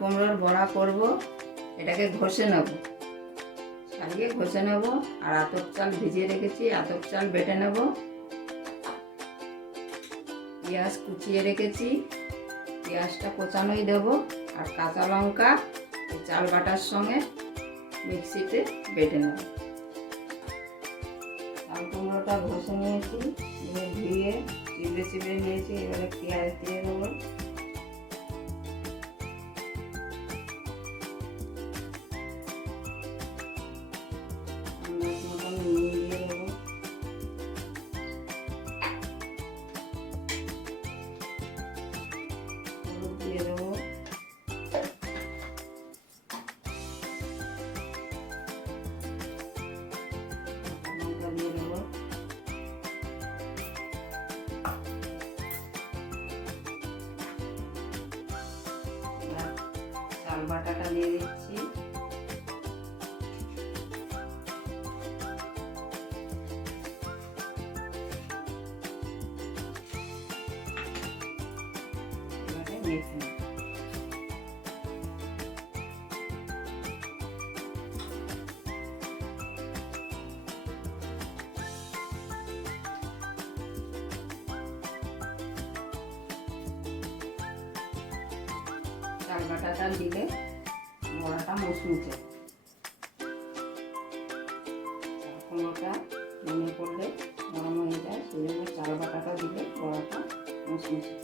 কুমড়োর বড়া করব। এটাকে ঘষে নেব, ছাড়িয়ে ঘষে নেব। আর আতপ চাল ভিজিয়ে রেখেছি, আতপ চাল বেটে নেব। পেঁয়াজ কুচিয়ে রেখেছি, পেঁয়াজটা কোচানোই দেব। আর কাঁচা লঙ্কা এই চাল বাটার সঙ্গে মিক্সিতে বেটে নেব। চাল কুমড়োটা ঘষে নিয়েছি, এবার ধুয়ে চিবড়ে চিবড়ে নিয়েছি। এবারে পেঁয়াজ দিয়ে দেবো। মতন নুন দিয়ে দেবো। হলুদ দিয়ে দেবো। লঙ্কা দিয়ে দেবো। চাল বাটাটা দিয়ে দিচ্ছি। এবারে মেখে নেব। চাল বাটাটা দিলে বড়াটা মুচমুচে। কুমড়োটা মনে করলে নরম হয়ে যায়, সেই জন্য চাল বাটাটা দিলে বড়াটা মুচমুচে।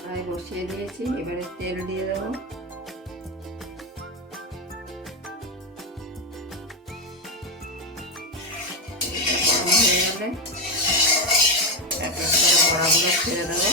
কড়াই বসিয়ে দিয়েছি, এবারে তেল দিয়ে দেবো। গরম হয়ে গেলে এক এক করে বড়াগুলো ছেড়ে দেবো।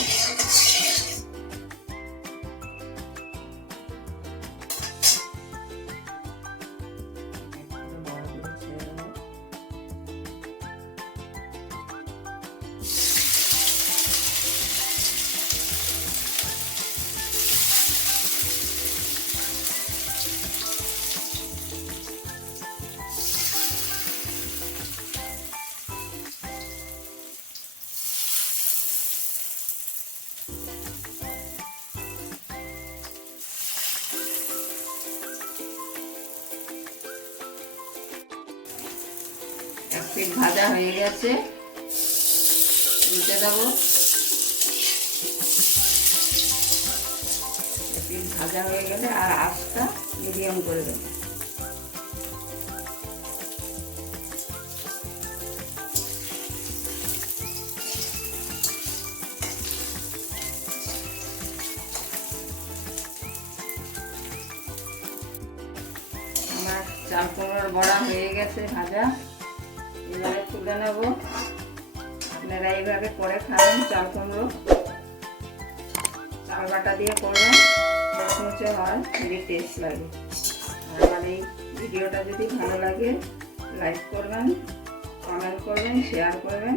এক পিঠ ভাজা হয়ে গেছে, উল্টে দেবো। এক পিঠ ভাজা হয়ে গেলে আর আঁচটা মিডিয়াম করে দেবো। আমার চাল কুমড়োর বড়া হয়ে গেছে ভাজা, এবারে তুলে নেব। আপনারা এইভাবে করে খাবেন চাল কুমড়ো, চাল বাটা দিয়ে করবেন, মুচমুচে হয়, খুবই টেস্ট লাগে। আর আমার এই ভিডিওটা যদি ভালো লাগে লাইক করবেন, কমেন্ট করবেন, শেয়ার করবেন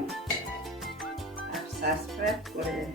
আর সাবস্ক্রাইব করে দেবেন।